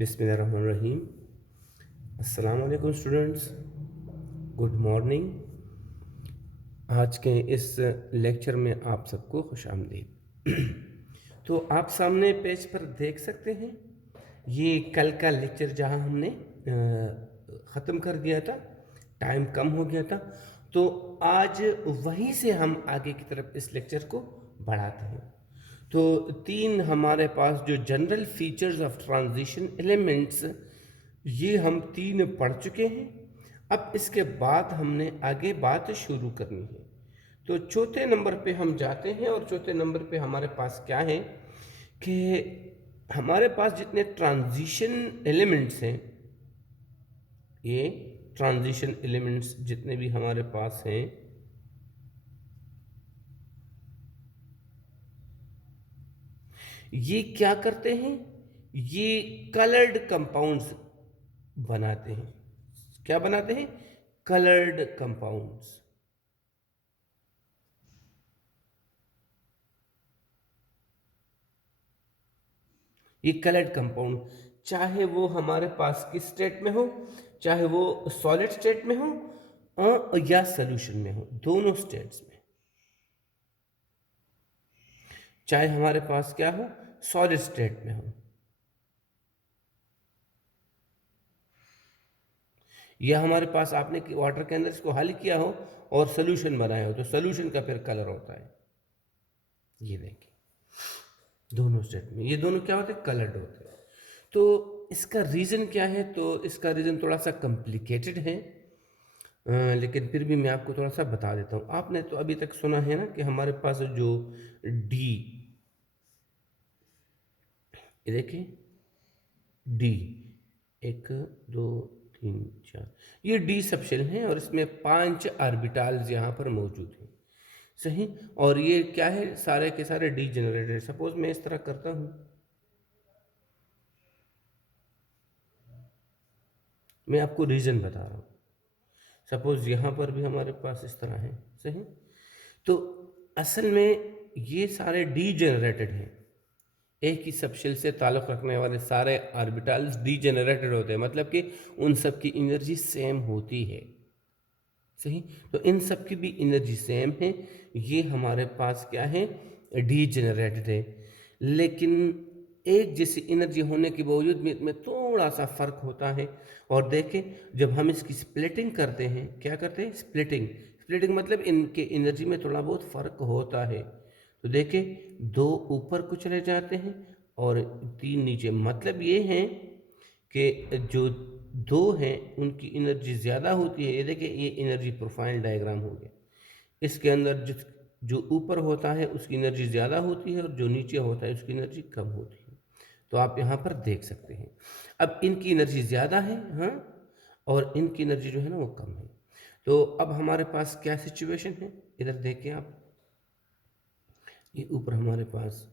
बिस्मिल्लाहिर्रहमानिर्रहीम। अस्सलाम वालेकुम स्टूडेंट्स, गुड मॉर्निंग। आज के इस लेक्चर में आप सबको खुश आमदीद। तो आप सामने पेज पर देख सकते हैं ये कल का लेक्चर जहां हमने ख़त्म कर दिया था, टाइम कम हो गया था, तो आज वहीं से हम आगे की तरफ इस लेक्चर को बढ़ाते हैं। तो तीन हमारे पास जो general features of transition elements, ये हम तीन पढ़ चुके हैं। अब इसके बाद हमने आगे बात शुरू करनी है। तो चौथे नंबर पे हम जाते हैं और चौथे नंबर पे हमारे पास क्या है कि हमारे पास जितने ट्रांजिशन एलिमेंट्स हैं, ये ट्रांजिशन एलिमेंट्स जितने भी हमारे पास हैं, ये क्या करते हैं? ये कलर्ड कंपाउंड्स बनाते हैं। क्या बनाते हैं? Coloured compounds. ये कलर्ड कंपाउंड चाहे वो हमारे पास किस स्टेट में हो, चाहे वो सॉलिड स्टेट में हो या सॉल्यूशन में हो, दोनों स्टेट्स में, चाहे हमारे पास क्या हो, सॉलिड स्टेट में हो या हमारे पास आपने वाटर के अंदर इसको हल किया हो और सोल्यूशन बनाया हो, तो सोल्यूशन का फिर कलर होता है। ये देखिए दोनों स्टेट में ये दोनों क्या होते हैं? कलर्ड होते हैं। तो इसका रीज़न क्या है? तो इसका रीज़न थोड़ा सा कॉम्प्लिकेटेड है, लेकिन फिर भी मैं आपको थोड़ा सा बता देता हूँ। आपने तो अभी तक सुना है ना कि हमारे पास जो डी, ये देखिए डी, एक दो तीन चार, ये डी सबशेल है और इसमें 5 ऑर्बिटल्स यहाँ पर मौजूद हैं, सही। और ये क्या है? सारे के सारे डी जनरेटेड। सपोज मैं इस तरह करता हूँ, मैं आपको रीज़न बता रहा हूँ। सपोज यहाँ पर भी हमारे पास इस तरह है, सही। तो असल में ये सारे डी जनरेटेड हैं, एक ही सबशेल से ताल्लुक़ रखने वाले सारे ऑर्बिटल्स डी जनरेटेड होते हैं, मतलब कि उन सब की एनर्जी सेम होती है, सही। तो इन सब की भी एनर्जी सेम है। ये हमारे पास क्या है? डी जनरेटेड है, लेकिन एक जैसी एनर्जी होने के बावजूद भी इसमें थोड़ा सा फ़र्क होता है। और देखें, जब हम इसकी स्प्लिटिंग करते हैं, क्या करते हैं? स्प्लिटिंग। स्प्लिटिंग मतलब इनके एनर्जी में थोड़ा बहुत फ़र्क होता है। तो देखें, 2 ऊपर को चले जाते हैं और 3 नीचे। मतलब ये है कि जो 2 हैं उनकी एनर्जी ज़्यादा होती है। ये देखिए, ये एनर्जी प्रोफाइल डायग्राम हो गया। इसके अंदर जो ऊपर होता है उसकी एनर्जी ज़्यादा होती है और जो नीचे होता है उसकी एनर्जी कम होती है। तो आप यहाँ पर देख सकते हैं, अब इनकी एनर्जी ज़्यादा है, हाँ, और इनकी एनर्जी जो है ना वो कम है। तो अब हमारे पास क्या सिचुएशन है? इधर देखें आप, ये ऊपर हमारे पास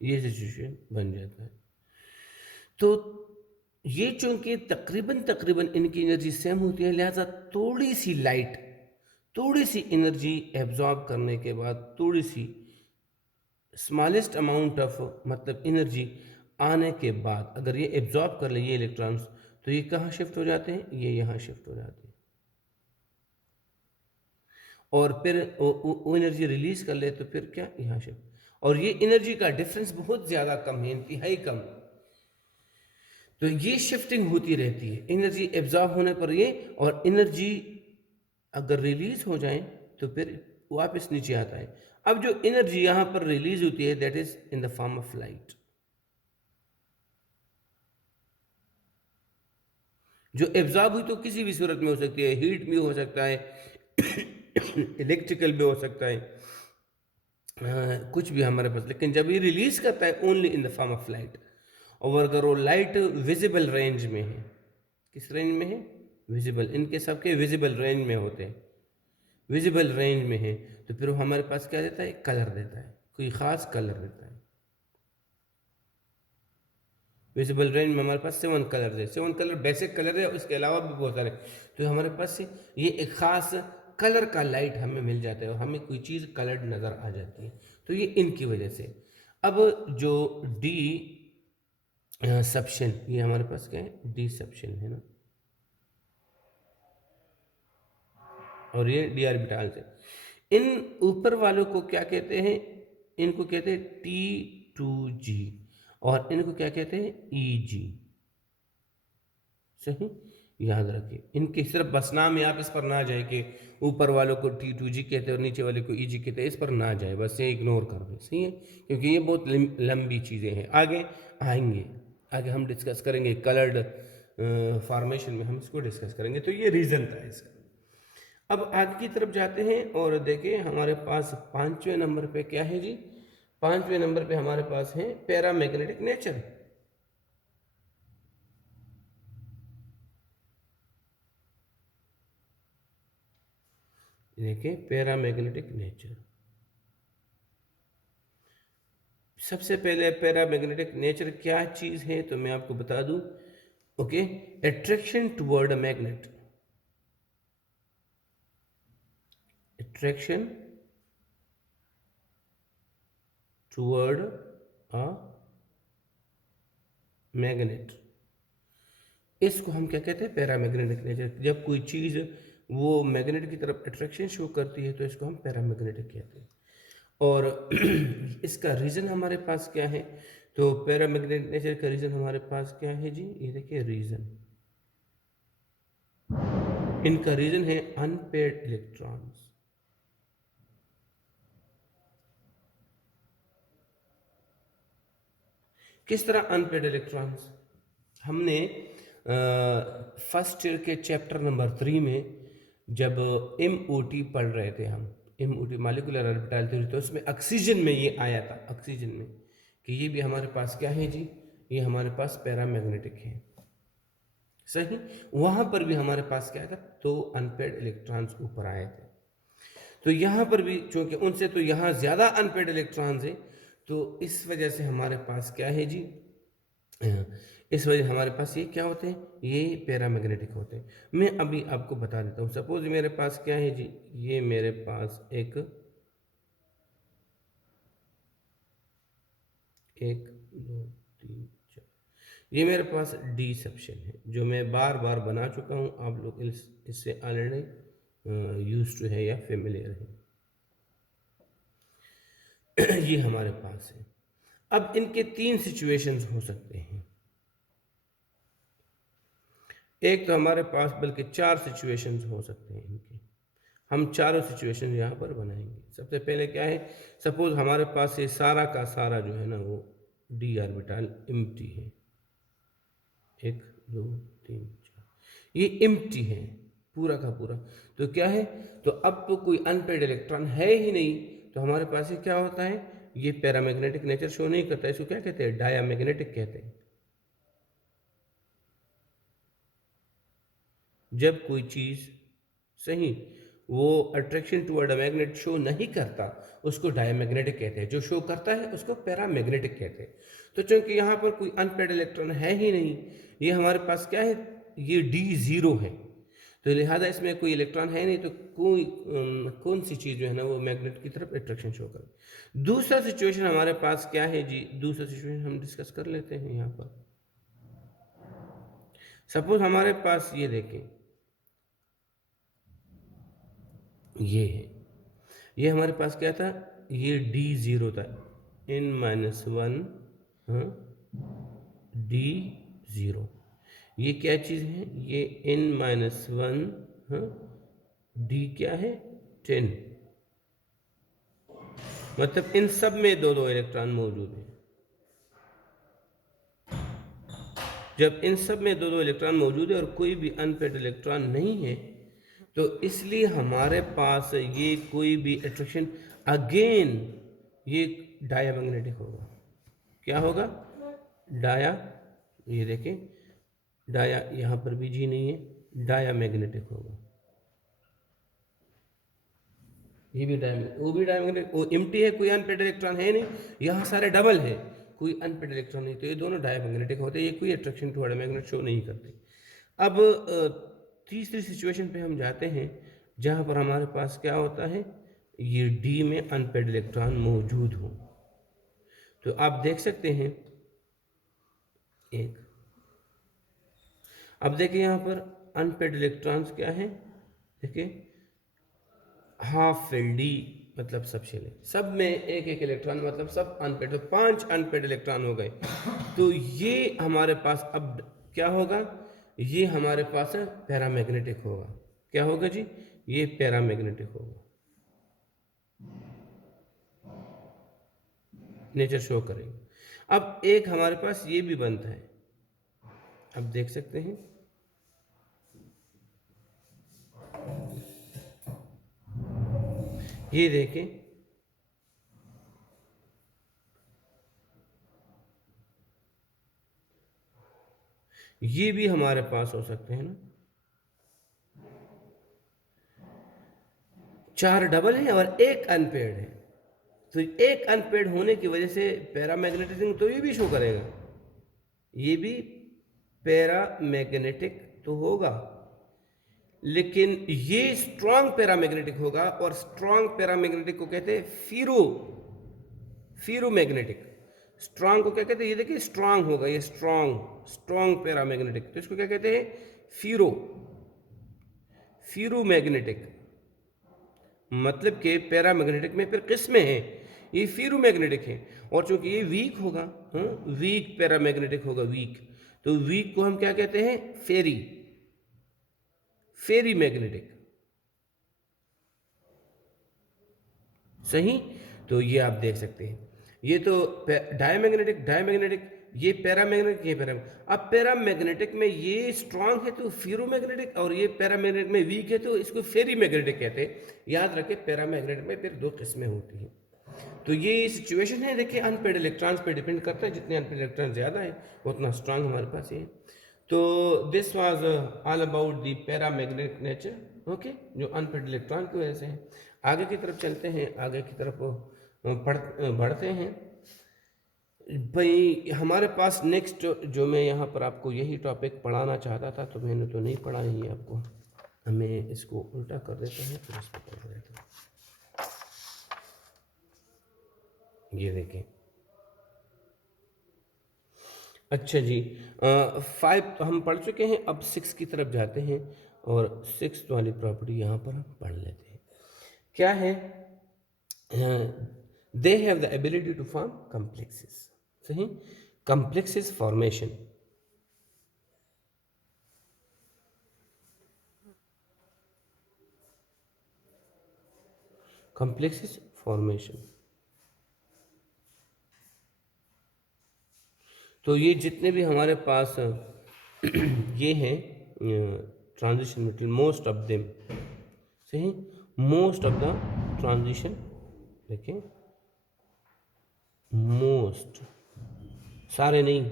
ये सिचुएशन बन जाता है। तो ये चूंकि तकरीबन तकरीबन इनकी एनर्जी सेम होती है, लिहाजा थोड़ी सी लाइट, थोड़ी सी एनर्जी एब्जॉर्ब करने के बाद, थोड़ी सी स्मॉलेस्ट अमाउंट ऑफ मतलब एनर्जी आने के बाद अगर ये एब्जॉर्ब कर ले ये इलेक्ट्रॉन्स, तो ये कहाँ शिफ्ट हो जाते हैं? ये यहाँ शिफ्ट हो जाते हैं। और फिर वो एनर्जी रिलीज कर ले तो फिर क्या? यहाँ शिफ्ट। और ये एनर्जी का डिफरेंस बहुत ज़्यादा कम है, इंतहाई कम। तो ये शिफ्टिंग होती रहती है एनर्जी एब्जॉर्ब होने पर ये, और एनर्जी अगर रिलीज हो जाए तो फिर वापस नीचे आता है। अब जो एनर्जी यहां पर रिलीज होती है that is in the form of light, जो एब्जॉर्ब हुई तो किसी भी सूरत में हो सकती है, हीट में हो सकता है, इलेक्ट्रिकल में हो सकता है, कुछ भी हमारे पास, लेकिन जब ये रिलीज करता है only in the form of light. और अगर वो लाइट विजिबल रेंज में है, किस रेंज में है? विजिबल, इनके सबके विजिबल रेंज में होते हैं, विजिबल रेंज में है, तो फिर वो हमारे पास क्या देता है? कलर देता है, कोई ख़ास कलर देता है। विजिबल रेंज में हमारे पास 7 कलर है, 7 कलर बेसिक कलर है, उसके अलावा भी बहुत सारे। तो हमारे पास से ये एक ख़ास कलर का लाइट हमें मिल जाता है और हमें कोई चीज़ कलर्ड नज़र आ जाती है। तो ये इनकी वजह से। अब जो डी सब्शन, ये हमारे पास क्या है, डी सब्शन है ना, और ये डी ऑर्बिटाल से। इन ऊपर वालों को क्या कहते हैं, इनको कहते हैं T2G, और इनको क्या कहते हैं, EG। सही, याद रखिए, इनके सिर्फ बस नाम है, आप इस पर ना जाए कि ऊपर वालों को T2G कहते हैं और नीचे वाले को EG कहते हैं, इस पर ना जाए, बस ये इग्नोर कर दें। सही है, क्योंकि ये बहुत लंबी चीज़ें हैं, आगे आएंगे, आगे हम डिस्कस करेंगे कलर्ड फॉर्मेशन में, हम इसको डिस्कस करेंगे। तो ये रीज़न था इसका। अब आगे की तरफ जाते हैं और देखें हमारे पास 5वें नंबर पे क्या है जी, 5वें नंबर पे हमारे पास है पैरामैग्नेटिक नेचर। देखिए पैरामैग्नेटिक नेचर, सबसे पहले पैरामैग्नेटिक नेचर क्या चीज़ है तो मैं आपको बता दूं। Okay, attraction toward a magnet, attraction toward a magnet, इसको हम क्या कहते हैं, पैरामैग्नेटिक नेचर। जब कोई चीज़ वो मैग्नेट की तरफ अट्रैक्शन शो करती है तो इसको हम पैरामैग्नेटिक कहते हैं। और इसका रीज़न हमारे पास क्या है, तो पैरामैग्नेटिक नेचर का रीज़न हमारे पास क्या है जी, ये देखिए रीज़न, इनका रीज़न है अनपेयर्ड इलेक्ट्रॉन्स। किस तरह अनपेयर्ड इलेक्ट्रॉन्स, हमने फर्स्ट ईयर के चैप्टर नंबर 3 में जब MOT पढ़ रहे थे हम, MOT मॉलिक्यूलर ऑर्बिटल थ्योरी, तो उसमें ऑक्सीजन में ये आया था, ऑक्सीजन में, कि ये भी हमारे पास क्या है जी, ये हमारे पास पैरामैग्नेटिक है। सही, वहां पर भी हमारे पास क्या था, तो अनपेयर्ड इलेक्ट्रॉन्स ऊपर आए थे। तो यहाँ पर भी चूंकि उनसे तो यहाँ ज़्यादा अनपेयर्ड इलेक्ट्रॉन्स है, तो इस वजह से हमारे पास क्या है जी, इस वजह हमारे पास ये क्या होते हैं, ये पैरामैग्नेटिक होते हैं। मैं अभी आपको बता देता हूँ, सपोज मेरे पास क्या है जी, ये मेरे पास एक 1 2 3 4, ये मेरे पास डी सेक्शन है जो मैं बार बार बना चुका हूँ, आप लोग इससे ऑलरेडी यूज टू है या फेमिलियर है। ये हमारे पास है। अब इनके 3 सिचुएशंस हो सकते हैं, एक तो हमारे पास बल्कि 4 सिचुएशंस हो सकते हैं इनके, हम चारों सिचुएशन यहाँ पर बनाएंगे। सबसे पहले क्या है, सपोज हमारे पास ये सारा का सारा जो है ना वो डी ऑर्बिटल एम्प्टी है, 1 2 3 4, ये एम्प्टी है पूरा का पूरा। तो क्या है, तो अब तो कोई अनपेयर्ड इलेक्ट्रॉन है ही नहीं, तो हमारे पास ये क्या होता है, ये पैरामैग्नेटिक नेचर शो नहीं करता, इसको क्या कहते हैं, डायामैग्नेटिक कहते हैं। जब कोई चीज़ सही वो attraction toward a magnet show नहीं करता उसको डायमैग्नेटिक कहते हैं, जो शो करता है उसको पैरामैग्नेटिक कहते हैं। तो चूंकि यहाँ पर कोई अनपेयर्ड इलेक्ट्रॉन है ही नहीं, ये हमारे पास क्या है, ये D0 है, तो लिहाजा इसमें कोई इलेक्ट्रॉन है नहीं, तो कोई कौन सी चीज़ जो है ना वो मैग्नेट की तरफ अट्रैक्शन शो करे। दूसरा सिचुएशन हमारे पास क्या है जी, दूसरा सिचुएशन हम डिस्कस कर लेते हैं यहाँ पर। सपोज हमारे पास ये देखें, ये है, ये हमारे पास क्या था, ये D0 था, N-1 D0, ये क्या चीज़ है, ये N-1 D क्या है 10, मतलब इन सब में दो दो इलेक्ट्रॉन मौजूद हैं। जब इन सब में दो दो इलेक्ट्रॉन मौजूद है और कोई भी अनपेयर्ड इलेक्ट्रॉन नहीं है, तो इसलिए हमारे पास ये कोई भी अट्रैक्शन अगेन ये डायामैग्नेटिक होगा। क्या होगा, डाया, ये देखें डाया, यहाँ पर भी जी नहीं है, डायामैग्नेटिक होगा। ये भी डायमैग्नेटिक, वो भी डायमैग्नेटिक, वो एम्प्टी है, कोई अनपेयर्ड इलेक्ट्रॉन है नहीं, यहाँ सारे डबल है, कोई अनपेयर्ड इलेक्ट्रॉन नहीं, तो ये दोनों डायमैग्नेटिक होते हैं, ये कोई अट्रैक्शन टुवर्ड मैग्नेट शो नहीं करते। अब तीसरी सिचुएशन पे हम जाते हैं जहाँ पर हमारे पास क्या होता है, ये डी में अनपेयर्ड इलेक्ट्रॉन मौजूद हो। तो आप देख सकते हैं एक, अब देखिए यहाँ पर अनपेड इलेक्ट्रॉन्स क्या है, देखिए हाफ फिल डी मतलब सब शेल है, सब में एक एक इलेक्ट्रॉन मतलब सब अनपेड, तो 5 अनपेड इलेक्ट्रॉन हो गए। तो ये हमारे पास अब क्या होगा, ये हमारे पास है पैरामैग्नेटिक होगा। क्या होगा जी, ये पैरामैग्नेटिक होगा, नेचर शो करेंगे। अब एक हमारे पास ये भी बनता है, अब देख सकते हैं ये देखें, ये भी हमारे पास हो सकते हैं ना, 4 डबल है और एक अनपेड है। तो एक अनपेड होने की वजह से पैरामैग्नेटिज्म तो ये भी शो करेगा, ये भी पैरामैग्नेटिक तो होगा, लेकिन ये स्ट्रांग पैरामैग्नेटिक होगा, और स्ट्रांग पैरामैग्नेटिक को कहते हैं फीरोमैग्नेटिक। स्ट्रांग को क्या कहते हैं, ये देखिए स्ट्रांग होगा, ये स्ट्रांग पैरामैग्नेटिक, तो इसको क्या कहते हैं, फीरोमैग्नेटिक। मतलब कि पैरामैग्नेटिक में फिर किस्में हैं, ये फीरोमैग्नेटिक है, और चूंकि ये वीक होगा, वीक पैरामैग्नेटिक होगा, वीक, तो वीक को हम क्या कहते हैं, फेरी मैग्नेटिक। सही, तो ये आप देख सकते हैं, ये तो डायमैग्नेटिक, ये पैरामैग्नेटिक, ये पैरामैग्नेटिक। अब पैरामैग्नेटिक में ये स्ट्रांग है तो फीरोमैग्नेटिक, और ये पैरामैग्नेटिक में वीक है तो इसको फेरी मैग्नेटिक कहते हैं। याद रखें, पैरामैग्नेटिक में फिर 2 किस्में होती हैं। तो ये सिचुएशन है, देखिए अनपेड इलेक्ट्रॉन्स पे डिपेंड करता है, जितने अनपेड इलेक्ट्रॉन ज़्यादा है उतना स्ट्रांग हमारे पास है। तो this was all about the paramagnetic nature, okay, जो अनपेड इलेक्ट्रॉन की वजह से है। आगे की तरफ चलते हैं, आगे की तरफ बढ़ते हैं भाई। हमारे पास नेक्स्ट जो मैं यहाँ पर आपको यही टॉपिक पढ़ाना चाहता था, तो मैंने तो नहीं पढ़ा ही आपको, हमें इसको उल्टा कर देते हैं, फिर इसको पढ़ देते हैं। ये देखें, अच्छा जी, 5 तो हम पढ़ चुके हैं, अब 6 की तरफ जाते हैं, और 6 वाली प्रॉपर्टी यहाँ पर हम पढ़ लेते हैं। क्या है, they have the ability to form complexes. सही, कम्प्लेक्सेस फॉर्मेशन, कम्प्लेक्सेस फॉर्मेशन। तो ये जितने भी हमारे पास ये हैं transition material, most of them, सही, मोस्ट ऑफ द ट्रांजिशन, देखिए मोस्ट, सारे नहीं,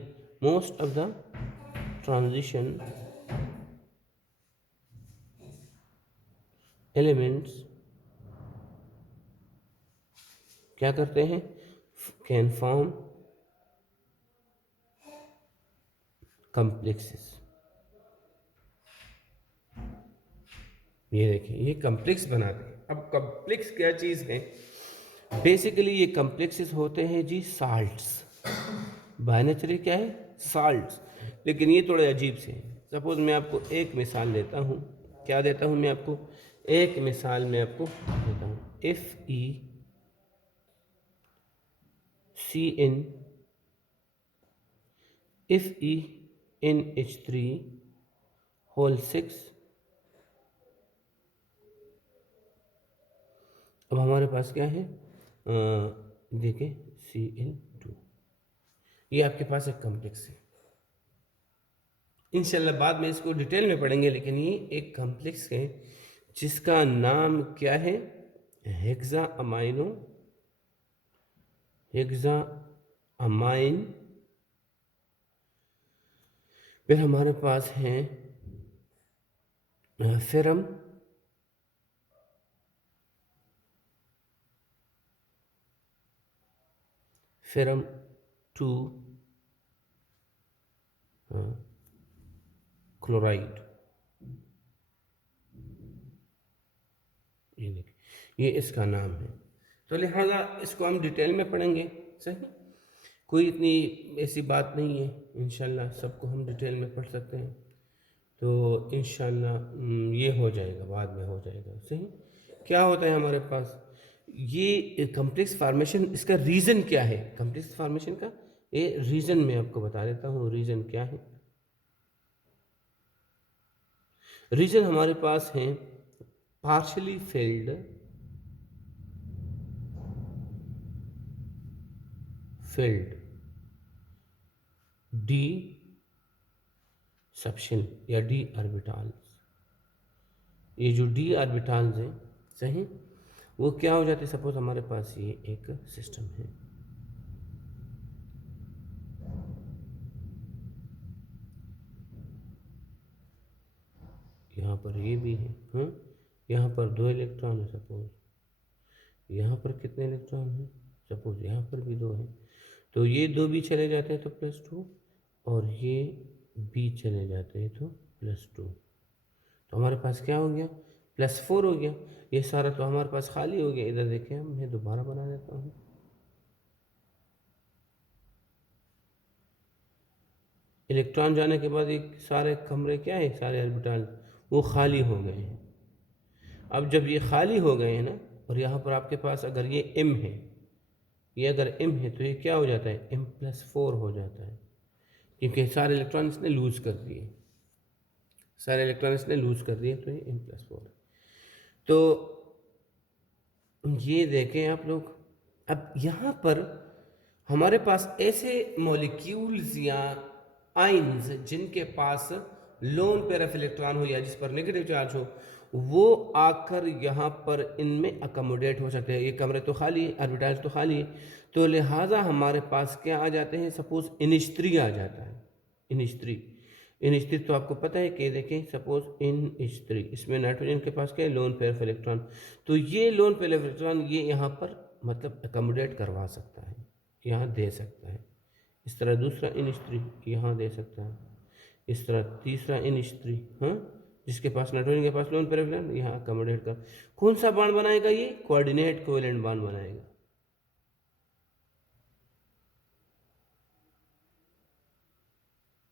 most of the transition elements क्या करते हैं, कैन फॉर्म कम्प्लेक्सेस। ये देखिए, ये कम्प्लेक्स बनाते हैं। अब कम्प्लेक्स क्या चीज़ है, बेसिकली ये कम्प्लेक्सेस होते हैं जी साल्ट्स, बाय नेचर क्या है, साल्ट्स, लेकिन ये थोड़े अजीब से हैं। सपोज मैं आपको एक मिसाल देता हूँ, क्या देता हूँ मैं आपको, एक मिसाल मैं आपको देता हूँ, FeCN, FeNH3 होल 6। अब हमारे पास क्या है, देखिए Cl2, ये आपके पास एक कॉम्प्लेक्स है। इंशाल्लाह बाद में इसको डिटेल में पढ़ेंगे, लेकिन ये एक कॉम्प्लेक्स है जिसका नाम क्या है, हेक्सा अमाइन। फिर हमारे पास है फेरम, फेरम 2 क्लोराइड। ये देखिए, ये इसका नाम है, तो लिहाजा इसको हम डिटेल में पढ़ेंगे। सही, कोई इतनी ऐसी बात नहीं है, इंशाल्लाह सबको हम डिटेल में पढ़ सकते हैं। तो इंशाल्लाह ये हो जाएगा, बाद में हो जाएगा। सही, क्या होता है हमारे पास ये कम्प्लेक्स फॉर्मेशन, इसका रीज़न क्या है? कम्प्लेक्स फॉर्मेशन का ये रीज़न मैं आपको बता देता हूँ। रीज़न क्या है? रीज़न हमारे पास है पार्शली फिल्ड डी सक्शन या डी ऑर्बिटल्स। ये जो डी ऑर्बिटल्स हैं, सही, वो क्या हो जाते हैं? सपोज हमारे पास ये एक सिस्टम है, यहाँ पर ये भी है, हाँ, यहाँ पर 2 इलेक्ट्रॉन है सपोज, यहाँ पर कितने इलेक्ट्रॉन हैं? सपोज यहाँ पर भी 2 हैं, तो ये 2 भी चले जाते हैं तो +2, और ये भी चले जाते हैं तो +2। तो हमारे पास क्या हो गया? +4 हो गया। ये सारा तो हमारे पास खाली हो गया। इधर देखें, हम मैं दोबारा बना देता हूँ। इलेक्ट्रॉन जाने के बाद एक सारे कमरे क्या है, सारे ऑर्बिटल वो खाली हो गए हैं। अब जब ये खाली हो गए हैं ना, और यहाँ पर आपके पास अगर ये m है, ये अगर m है, तो ये क्या हो जाता है? m+4 हो जाता है, क्योंकि सारे इलेक्ट्रॉन इसने लूज़ कर दिए, सारे इलेक्ट्रॉन इसने लूज़ कर दिए, तो ये m+4 है। तो ये देखें आप लोग, अब यहाँ पर हमारे पास ऐसे मॉलिक्यूल्स या आइंस जिनके पास लोन पेयर ऑफ इलेक्ट्रॉन हो या जिस पर नेगेटिव चार्ज हो, वो आकर यहाँ पर इनमें अकोमोडेट हो सकते हैं। ये कमरे तो खाली है, ऑर्बिटल्स तो खाली है, तो लिहाजा हमारे पास क्या आ जाते हैं? सपोज NH3 आ जाता है। NH3 तो आपको पता है कि देखें, सपोज NH3, इसमें नाइट्रोजन के पास क्या है? Lone pair of electron. तो ये लोन पेयर ऑफ इलेक्ट्रॉन ये यहाँ पर मतलब अकोमोडेट करवा सकता है, यहाँ दे सकता है। इस तरह दूसरा NH3 यहाँ दे सकता है, इस तरह तीसरा NH3, हाँ, जिसके पास नाइट्रोजन के पास लोन पेयर ऑफ इलेक्ट्रॉन, यहाँ अकोमोडेट कर। कौन सा बांड बनाएगा? ये कोऑर्डिनेट कोवेलेंट बांड बनाएगा।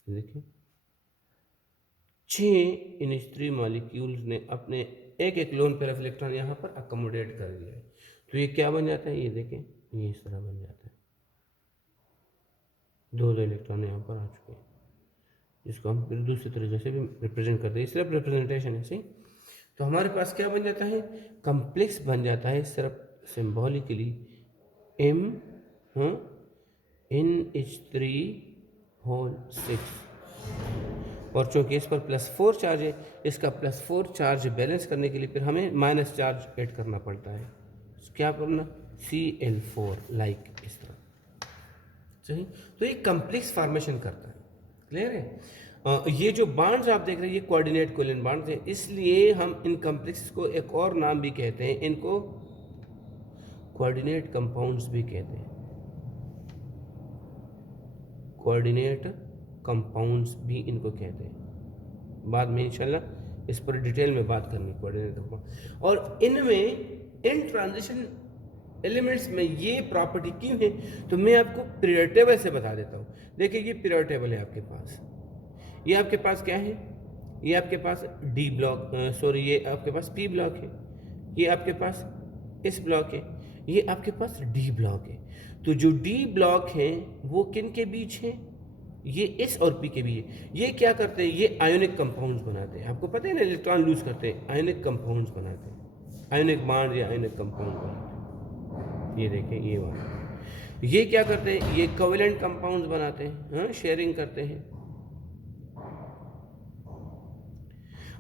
देखिए, 6 NH3 मॉलिक्यूल्स ने अपने एक एक लोन पेयर ऑफ इलेक्ट्रॉन यहाँ पर अकोमोडेट कर दिया है। तो ये क्या बन जाता है? ये देखें, ये इस तरह बन जाता है, 2 इलेक्ट्रॉन यहाँ पर आ चुके हैं, जिसको हम फिर दूसरी तरीके से भी रिप्रेजेंट करते हैं। सिर्फ रिप्रेजेंटेशन है, सही। तो हमारे पास क्या बन जाता है? कम्प्लेक्स बन जाता है सिर्फ सिम्बॉलिकली M, हाँ, NH3 6। और चूँकि इस पर +4 चार्ज है, इसका +4 चार्ज बैलेंस करने के लिए फिर हमें माइनस चार्ज ऐड करना पड़ता है। क्या करना? Cl4, लाइक इस तरह, सही। तो ये कम्प्लेक्स फॉर्मेशन करता है, क्लियर है? ये जो बांड्स आप देख रहे हैं, ये कोऑर्डिनेट कोवेलेंट बांड्स हैं, इसलिए हम इन कम्प्लेक्स को एक और नाम भी कहते हैं, इनको कोऑर्डिनेट कंपाउंड्स भी कहते हैं। कोऑर्डिनेट कंपाउंड्स भी इनको कहते हैं। बाद में इंशाल्लाह इस पर डिटेल में बात करनी, कोऑर्डिनेट कंपाउंड। और इनमें इन ट्रांजिशन एलिमेंट्स में ये प्रॉपर्टी क्यों है, तो मैं आपको पीरियड टेबल से बता देता हूँ। देखिए, ये पीरियड टेबल है आपके पास, ये आपके पास क्या है? ये आपके पास डी ब्लॉक, सॉरी, ये आपके पास पी ब्लॉक है, ये आपके पास एस ब्लॉक है, ये आपके पास डी ब्लॉक है। तो जो डी ब्लॉक है वो किन के बीच है? ये एस और पी के बीच है। ये क्या करते हैं? ये आयोनिक कंपाउंड्स बनाते हैं। आपको पता है ना, इलेक्ट्रॉन लूज करते हैं, आयोनिक कंपाउंड्स बनाते हैं, आयोनिक बॉन्ड या आयोनिक कंपाउंड बनाते हैं। ये देखें, ये वाला, ये क्या करते हैं? ये कोवेलेंट कंपाउंड्स बनाते हैं, हाँ, शेयरिंग करते हैं।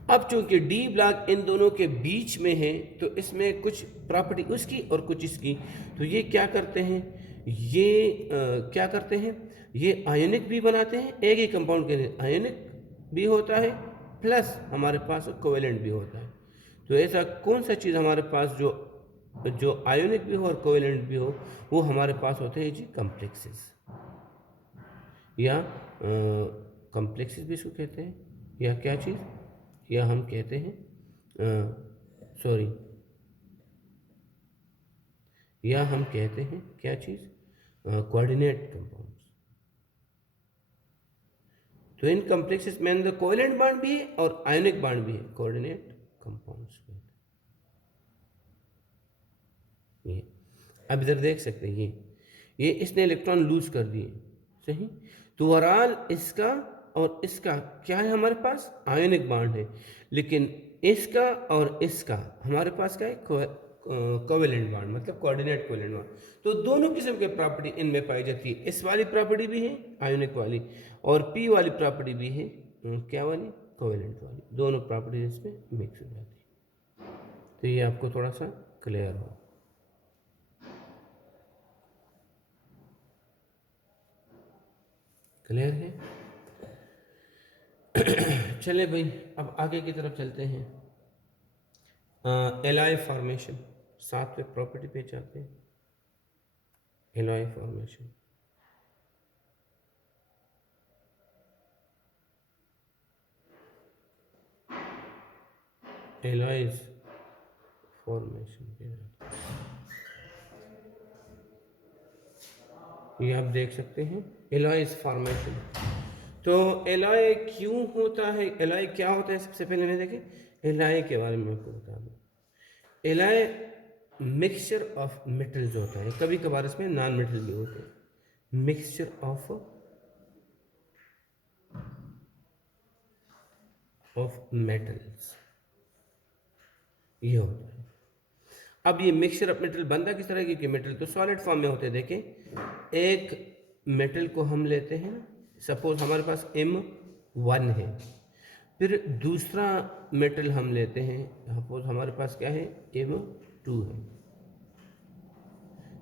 अब चूंकि डी ब्लॉक इन दोनों के बीच में है, तो इसमें कुछ प्रॉपर्टी उसकी और कुछ इसकी। तो ये क्या करते हैं? ये क्या करते हैं? ये आयनिक भी बनाते हैं, एक ही कंपाउंड के लिए आयनिक भी होता है, प्लस हमारे पास कोवेलेंट भी होता है। तो ऐसा कौन सा चीज़ हमारे पास जो जो आयोनिक भी हो और कोवेलेंट भी हो, वो हमारे पास होते हैं जी कम्प्लेक्सेस, या कम्प्लेक्सेस भी इसको कहते हैं, या क्या चीज़, या हम कहते हैं सॉरी, या हम कहते हैं क्या चीज़, कोऑर्डिनेट कंपाउंड्स। तो इन कॉम्प्लेक्सेस में अंदर कोवेलेंट बॉन्ड भी है और आयोनिक बॉन्ड भी है, कोऑर्डिनेट कंपाउंड्स। ये अब इधर देख सकते हैं, ये इसने इलेक्ट्रॉन लूज कर दिए, सही। तो ओवरऑल इसका और इसका क्या है, हमारे पास आयोनिक बॉन्ड है, लेकिन इसका और इसका हमारे पास क्या है, कोवेलेंट बॉन्ड, मतलब कोऑर्डिनेट कोवेलेंट बॉन्ड। तो दोनों किस्म के प्रॉपर्टी इनमें पाई जाती है। इस वाली प्रॉपर्टी भी है आयोनिक वाली, और पी वाली प्रॉपर्टी भी है क्या वाली, कोवेलेंट वाली। दोनों प्रॉपर्टी इसमें मिक्स हो जाती है। तो ये आपको थोड़ा सा क्लियर हो। क्लियर है? चले भाई, अब आगे की तरफ चलते हैं। एलॉय फॉर्मेशन, सातवें प्रॉपर्टी पे जाते हैं। एलॉय फॉर्मेशन, एलॉयज फॉर्मेशन पे ये आप देख सकते हैं, एलॉयज फॉर्मेशन। तो एलॉय क्यों होता है, एलॉय क्या होता है, सबसे पहले मैं देखें एलॉय के बारे में आपको बता दूं। एलॉय मिक्सचर ऑफ मेटल्स होता है, कभी कभार इसमें नॉन मेटल भी होते हैं। मिक्सचर ऑफ मेटल्स ये होता है। अब ये मिक्सचर ऑफ मेटल बनता किस तरह, क्योंकि मेटल तो सॉलिड फॉर्म में होते हैं। देखें, एक मेटल को हम लेते हैं, सपोज हमारे पास M1 है, फिर दूसरा मेटल हम लेते हैं, सपोज हमारे पास क्या है, M2 है।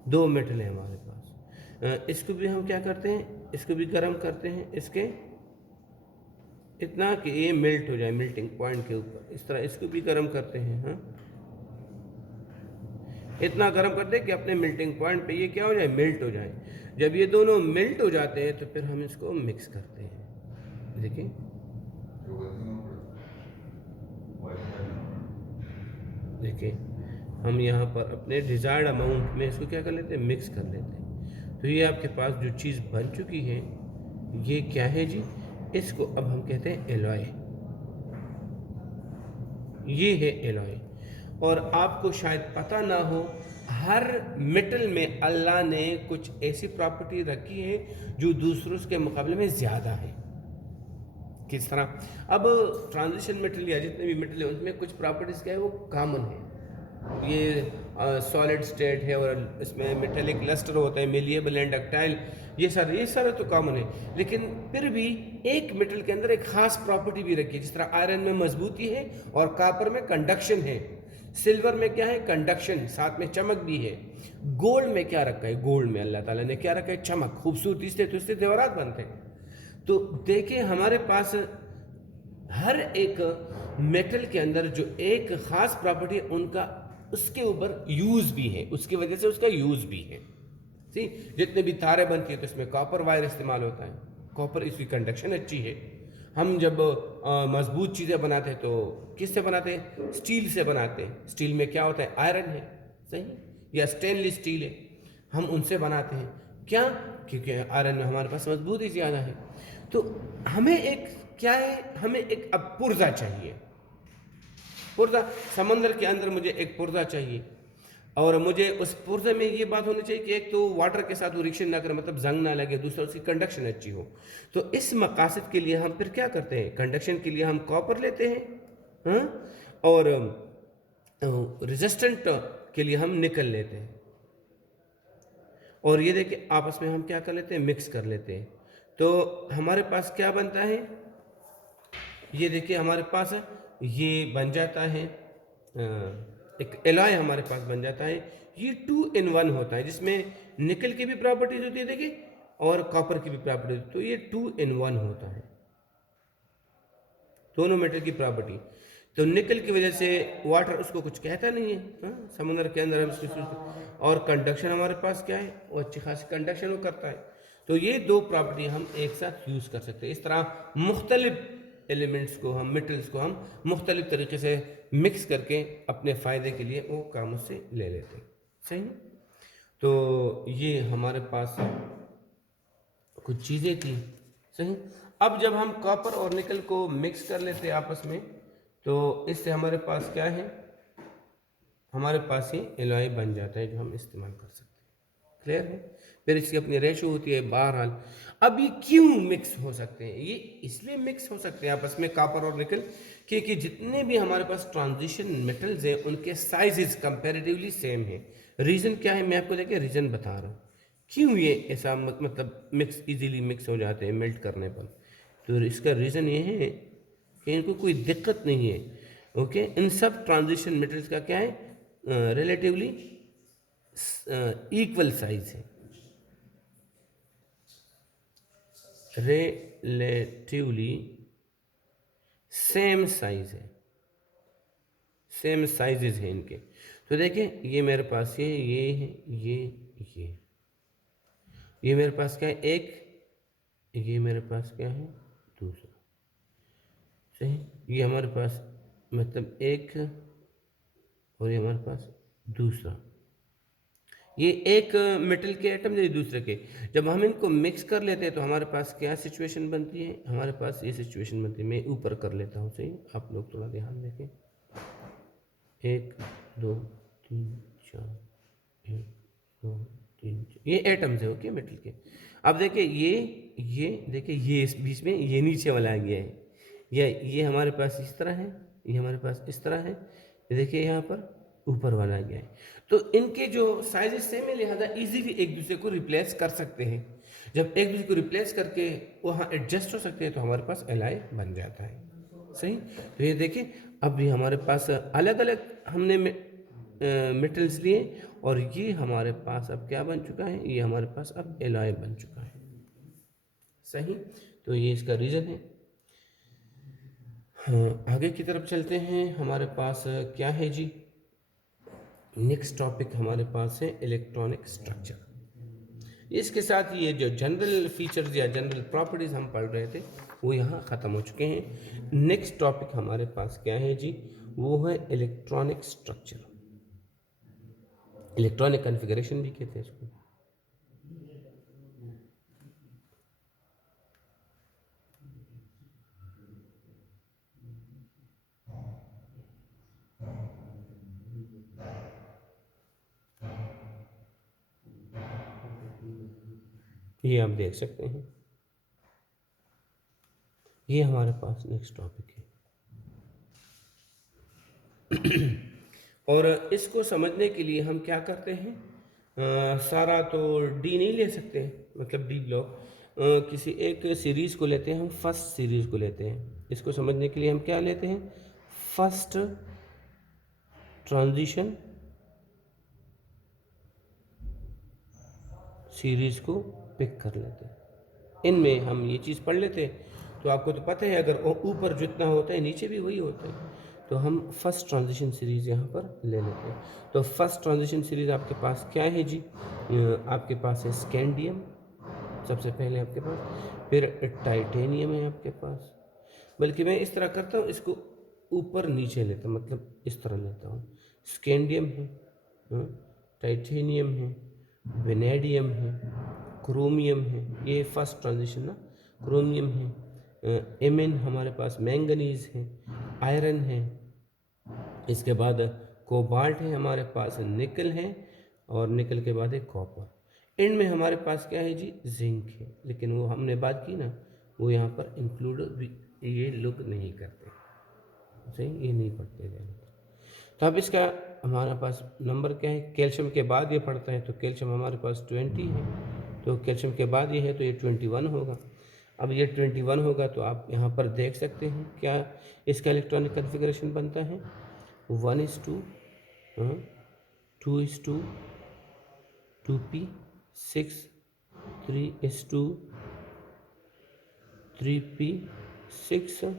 दो मेटल है हमारे पास। इसको भी हम क्या करते हैं, इसको भी गर्म करते हैं, इसके इतना कि ये मेल्ट हो जाए मेल्टिंग पॉइंट के ऊपर, इस तरह इसको भी गर्म करते हैं। हाँ, इतना गर्म करते हैं कि अपने मेल्टिंग पॉइंट पे ये क्या हो जाए, मेल्ट हो जाए। जब ये दोनों मेल्ट हो जाते हैं तो फिर हम इसको मिक्स करते हैं। देखिए, देखिए हम यहाँ पर अपने डिज़ायर्ड अमाउंट में इसको क्या कर लेते हैं, मिक्स कर लेते हैं। तो ये आपके पास जो चीज़ बन चुकी है, ये क्या है जी, इसको अब हम कहते हैं एलॉय। ये है एलॉय। और आपको शायद पता ना हो, हर मेटल में अल्लाह ने कुछ ऐसी प्रॉपर्टी रखी है जो दूसरों के मुकाबले में ज़्यादा है। किस तरह, अब ट्रांजिशन मेटल या जितने भी मेटल है उनमें कुछ प्रॉपर्टीज़ क्या है, वो कॉमन है। ये सॉलिड स्टेट है और इसमें मेटेलिक लस्टर होता है, मेलिएबल एंड डक्टाइल, ये सारे तो कॉमन है। लेकिन फिर भी एक मेटल के अंदर एक खास प्रॉपर्टी भी रखी है। जिस तरह आयरन में मजबूती है और कापर में कंडक्शन है, सिल्वर में क्या है, कंडक्शन, साथ में चमक भी है। गोल्ड में क्या रखा है, गोल्ड में अल्लाह ताला ने क्या रखा है, चमक, खूबसूरती से तो इससे जेवरात बनते हैं। तो देखिए हमारे पास हर एक मेटल के अंदर जो एक खास प्रॉपर्टी है, उनका उसके ऊपर यूज भी है, उसकी वजह से उसका यूज भी है। सी, जितने भी तारे बनती है तो इसमें कॉपर वायर इस्तेमाल होता है। कॉपर, इसकी कंडक्शन अच्छी है। हम जब मजबूत चीज़ें बनाते हैं तो किससे बनाते हैं, स्टील से बनाते हैं। स्टील में क्या होता है, आयरन है, सही, या स्टेनलेस स्टील है, हम उनसे बनाते हैं। क्या, क्योंकि आयरन में हमारे पास मजबूती ज़्यादा है। तो हमें एक क्या है, हमें एक अब पुर्जा चाहिए। पुर्जा, समंदर के अंदर मुझे एक पुर्जा चाहिए, और मुझे उस पुर्जे में ये बात होनी चाहिए कि एक तो वाटर के साथ वो रिएक्शन ना करे, मतलब जंग ना लगे, दूसरा उसकी कंडक्शन अच्छी हो। तो इस मकासद के लिए हम फिर क्या करते हैं, कंडक्शन के लिए हम कॉपर लेते हैं, हाँ? और रेजिस्टेंट के लिए हम निकल लेते हैं। और ये देखिए आपस में हम क्या कर लेते हैं, मिक्स कर लेते हैं। तो हमारे पास क्या बनता है, ये देखिए हमारे पास ये बन जाता है, एक एलॉय हमारे पास बन जाता है। ये 2 in 1 होता है, जिसमें निकल की भी प्रॉपर्टीज होती है देखिए, और कॉपर की भी प्रॉपर्टीज। तो ये 2 in 1 होता है, दोनों मेटल की प्रॉपर्टी। तो निकल की वजह से वाटर उसको कुछ कहता नहीं है, हाँ? समुद्र के अंदर हम इसको, और कंडक्शन हमारे पास क्या है, वो अच्छी खासी कंडक्शन वो करता है। तो ये दो प्रॉपर्टी हम एक साथ यूज़ कर सकते हैं। इस तरह मुख्तलिफ एलिमेंट्स को हम, मेटल्स को हम मुख्तलिफ तरीके से मिक्स करके अपने फ़ायदे के लिए वो काम उससे ले लेते हैं, सही है। तो ये हमारे पास कुछ चीज़ें थी। सही। अब जब हम कॉपर और निकल को मिक्स कर लेते हैं आपस में, तो इससे हमारे पास क्या है, हमारे पास ये एलॉय बन जाता है जो हम इस्तेमाल कर सकते हैं। क्लियर है। फिर इसकी अपनी रेशो होती है। बहरहाल अब ये क्यों मिक्स हो सकते हैं, ये इसलिए मिक्स हो सकते हैं आपस में कॉपर और निकल, क्योंकि जितने भी हमारे पास ट्रांजिशन मेटल्स हैं उनके साइजेस कंपैरेटिवली सेम है। रीज़न क्या है, मैं आपको देखिए रीज़न बता रहा हूँ क्यों ये ऐसा मतलब मिक्स इजीली मिक्स हो जाते हैं मेल्ट करने पर। तो इसका रीज़न ये है कि इनको कोई दिक्कत नहीं है। ओके, इन सब ट्रांजिशन मेटल्स का क्या है, रिलेटिवली इक्वल साइज है, रिलेटिवली सेम साइज है, सेम साइजेस हैं इनके। तो देखिए ये मेरे पास ये है, ये मेरे पास क्या है एक, ये मेरे पास क्या है दूसरा। सही। ये हमारे पास मतलब एक और ये हमारे पास दूसरा। ये एक मेटल के एटम जो दूसरे के, जब हम इनको मिक्स कर लेते हैं तो हमारे पास क्या सिचुएशन बनती है, हमारे पास ये सिचुएशन बनती है। मैं ऊपर कर लेता हूँ। सही, आप लोग थोड़ा ध्यान देखें। 1 2 3 4, 1 2 3 4, ये एटम्स है ओके मेटल के। अब देखिए ये देखिए ये इस बीच में ये नीचे वाला आ गया है, ये हमारे पास इस तरह है, ये हमारे पास इस तरह है, ये देखिए यहाँ पर ऊपर वाला आ गया है। तो इनके जो साइजेस सेम है लिहाजा इजीली एक दूसरे को रिप्लेस कर सकते हैं। जब एक दूसरे को रिप्लेस करके वहाँ एडजस्ट हो सकते हैं तो हमारे पास एलाई बन जाता है। सही। तो ये देखिए अब भी हमारे पास अलग अलग हमने मेटल्स लिए और ये हमारे पास अब क्या बन चुका है, ये हमारे पास अब एलॉय बन चुका है। सही। तो ये इसका रीज़न है। हाँ, आगे की तरफ चलते हैं। हमारे पास क्या है जी, नेक्स्ट टॉपिक हमारे पास है इलेक्ट्रॉनिक स्ट्रक्चर। इसके साथ ये जो जनरल फीचर्स या जनरल प्रॉपर्टीज़ हम पढ़ रहे थे वो यहाँ ख़त्म हो चुके हैं। नेक्स्ट टॉपिक हमारे पास क्या है जी, वो है इलेक्ट्रॉनिक स्ट्रक्चर, इलेक्ट्रॉनिक कॉन्फ़िगरेशन भी कहते हैं इसको। ये आप देख सकते हैं, ये हमारे पास नेक्स्ट टॉपिक है। और इसको समझने के लिए हम क्या करते हैं, सारा तो डी नहीं ले सकते, मतलब डी ब्लॉक, किसी एक सीरीज़ को लेते हैं हम, फर्स्ट सीरीज़ को लेते हैं। इसको समझने के लिए हम क्या लेते हैं, फर्स्ट ट्रांजिशन सीरीज़ को पिक कर लेते हैं। इनमें हम ये चीज़ पढ़ लेते हैं तो आपको तो पता है अगर ऊपर जितना होता है नीचे भी वही होता है। तो हम फर्स्ट ट्रांजिशन सीरीज़ यहाँ पर ले लेते हैं। तो फर्स्ट ट्रांजिशन सीरीज़ आपके पास क्या है जी, आपके पास है स्कैंडियम सबसे पहले आपके पास, फिर टाइटेनियम है आपके पास। बल्कि मैं इस तरह करता हूँ, इसको ऊपर नीचे लेता हूँ, मतलब इस तरह लेता हूँ। स्कैंडियम है, टाइटेनियम है, वेनेडियम है, क्रोमियम है, ये फर्स्ट ट्रांजिशन ना, क्रोमियम है, एमएन हमारे पास, मैंगनीज है, आयरन है, इसके बाद कोबाल्ट है हमारे पास, निकल है, और निकल के बाद है कॉपर। एंड में हमारे पास क्या है जी, जिंक है, लेकिन वो हमने बात की ना, वो यहाँ पर इंक्लूड ये लोग नहीं करते। सही, ये नहीं पढ़ते जाने। तो अब इसका हमारे पास नंबर क्या है, कैल्शियम के बाद ये पड़ता है, तो कैल्शियम हमारे पास 20 है, तो कैल्शियम के बाद ये है तो ये 21 होगा। अब ये 21 होगा तो आप यहाँ पर देख सकते हैं क्या इसका इलेक्ट्रॉनिक कन्फिग्रेशन बनता है, 1:2, 2:2, 2p, 6, 3:2, 3p, 6,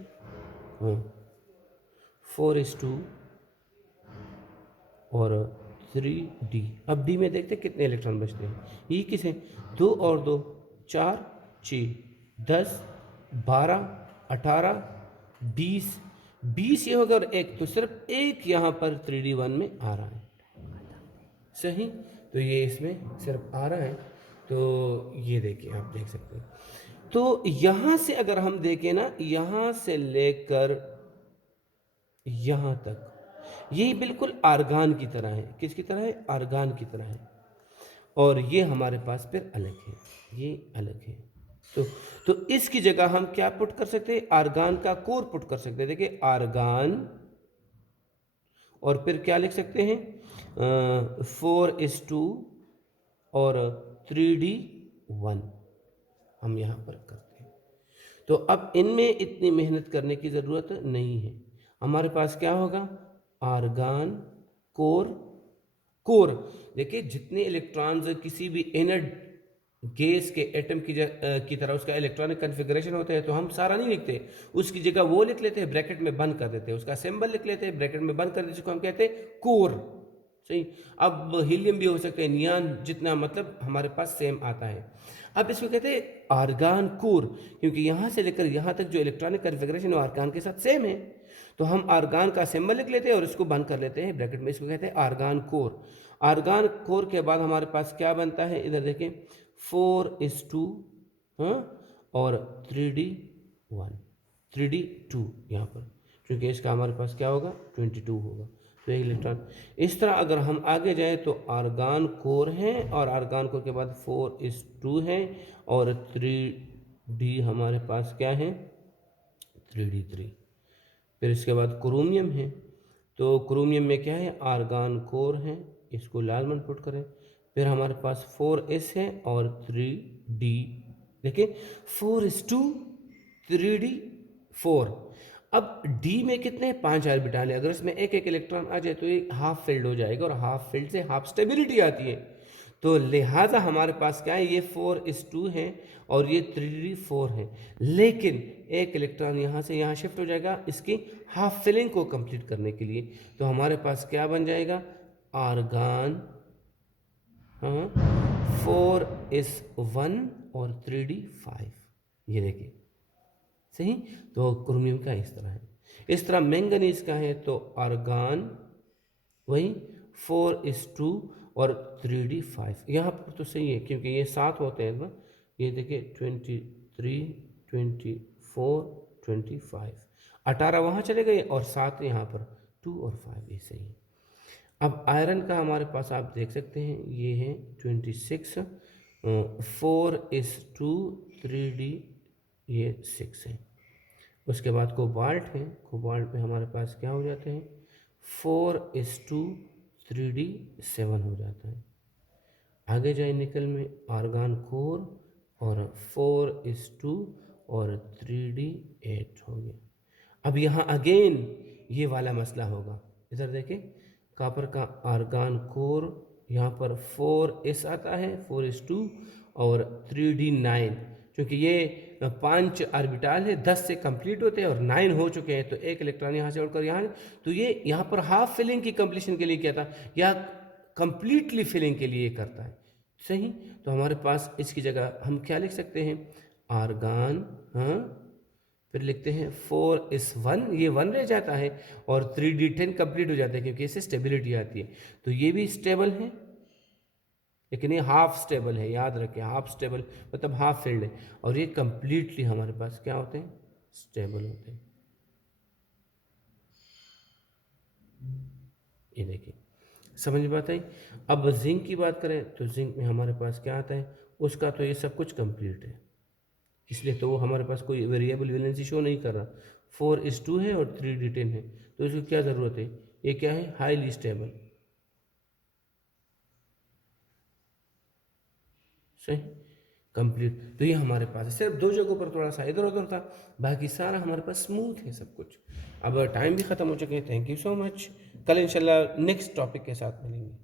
4:2 और 3d। अब डी में देखते हैं कितने इलेक्ट्रॉन बचते हैं। ये किसे, 2 और 2 4, 6, 10, 12, 18, 20, 20 ये होगा और एक, तो सिर्फ एक यहाँ पर 3d1 में आ रहा है। सही। तो ये इसमें सिर्फ आ रहा है। तो ये देखिए, आप देख सकते हैं। तो यहाँ से अगर हम देखें ना, यहाँ से लेकर यहाँ तक, ये बिल्कुल आर्गान की तरह है। किसकी तरह है? आर्गान की तरह है। और ये हमारे पास फिर अलग है, ये अलग है। तो तो इसकी जगह हम क्या पुट कर सकते हैं? आर्गान का कोर पुट कर सकते हैं। देखिए, आर्गान, और फिर क्या लिख सकते हैं? 4:2 और 3D1 हम यहाँ पर करते हैं। तो अब इनमें इतनी मेहनत करने की ज़रूरत नहीं है। हमारे पास क्या होगा? Argon core. कोर, देखिए जितने इलेक्ट्रॉन्स किसी भी इनर गैस के एटम की तरह उसका इलेक्ट्रॉनिक कन्फिग्रेशन होता है, तो हम सारा नहीं लिखते, उसकी जगह वो लिख लेते हैं, ब्रैकेट में बंद कर देते हैं, उसका सिंबल लिख लेते हैं, ब्रैकेट में बंद कर देते हैं, जिसको हम कहते हैं कोर। सही। अब हीलियम भी हो सकते हैं, नियान जितना, मतलब हमारे पास सेम आता है। अब इसको कहते हैं आर्गान कोर, क्योंकि यहाँ से लेकर यहाँ तक जो इलेक्ट्रॉनिक कन्फिग्रेशन है आर्गान के साथ सेम है। तो हम आर्गान का सिंबल लिख लेते हैं और इसको बंद कर लेते हैं ब्रैकेट में, इसको कहते हैं आर्गान कोर। आर्गान कोर के बाद हमारे पास क्या बनता है? इधर देखें, 4:2 और 3D1, 3D2 यहाँ पर, क्योंकि इसका हमारे पास क्या होगा? 22 होगा। तो एक इलेक्ट्रॉन इस तरह अगर हम आगे जाए तो आर्गान कोर है, और आर्गान कोर के बाद 4:2 है, और 3D हमारे पास क्या है? 3D3। फिर इसके बाद क्रोमियम है। तो क्रोमियम में क्या है? आर्गान कोर है, इसको लाल में पुट करें। फिर हमारे पास 4s है और 3D, देखिए 4:2 3D4। अब D में कितने? 5 ऑर्बिटल है। अगर इसमें एक एक इलेक्ट्रॉन आ जाए तो ये हाफ फिल्ड हो जाएगा, और हाफ फिल्ड से हाफ स्टेबिलिटी आती है। तो लिहाजा हमारे पास क्या है? ये 4:2 है और ये 3D4 है, लेकिन एक इलेक्ट्रॉन यहाँ से यहाँ शिफ्ट हो जाएगा इसकी हाफ फिलिंग को कंप्लीट करने के लिए। तो हमारे पास क्या बन जाएगा? आर्गान 4s1 और 3D5। ये देखिए, सही। तो क्रोमियम का इस तरह है। इस तरह मैंगनीज का है, तो आर्गान वही 4:2 और 3D5। यहाँ पर तो सही है, क्योंकि ये 7 होते हैं ना। ये देखिए 23, 24, 25, 18 वहाँ चले गए और 7 यहाँ पर, 2 और 5, ये सही है। अब आयरन का हमारे पास आप देख सकते हैं, ये है 26, 4:2 3D, ये 6 है। उसके बाद कोबाल्ट है। कोबाल्ट में हमारे पास क्या हो जाते हैं? 4:2 3D7 हो जाता है। आगे जाए निकल में आर्गान कोर, और 4:2 और 3D8 हो गया। अब यहाँ अगेन ये वाला मसला होगा। इधर देखें, कॉपर का आर्गान कोर, यहाँ पर 4s आता है, 4:2 और 3D9, क्योंकि ये 5 ऑर्बिटल है, 10 से कंप्लीट होते हैं और 9 हो चुके हैं, तो एक इलेक्ट्रॉन यहाँ से उड़कर यहाँ, तो ये यहाँ पर हाफ फिलिंग की कंप्लीशन के लिए क्या था, या कंप्लीटली फिलिंग के लिए करता है। सही। तो हमारे पास इसकी जगह हम क्या लिख सकते हैं? आर्गान, फिर लिखते हैं 4s1, ये 1 रह जाता है, और 3D10 कंप्लीट हो जाता है, क्योंकि इससे स्टेबिलिटी आती है। तो ये भी स्टेबल है, लेकिन ये हाफ स्टेबल है, याद रखें, हाफ स्टेबल मतलब हाफ फिल्ड है, और ये कंप्लीटली हमारे पास क्या होते हैं? स्टेबल होते हैं। ये देखिए, समझ में आता है। अब जिंक की बात करें तो जिंक में हमारे पास क्या आता है? उसका तो ये सब कुछ कंप्लीट है, इसलिए तो वो हमारे पास कोई वेरिएबल वैलेंसी शो नहीं कर रहा। 4:2 है और 3D10 है, तो इसकी क्या ज़रूरत है? ये क्या है? Highly stable. सही, कंप्लीट। तो ये हमारे पास है, सिर्फ 2 जगहों पर थोड़ा सा इधर उधर था, बाकी सारा हमारे पास स्मूथ है सब कुछ। अब टाइम भी ख़त्म हो चुके हैं। Thank you so much. कल इंशाल्लाह नेक्स्ट टॉपिक के साथ मिलेंगे।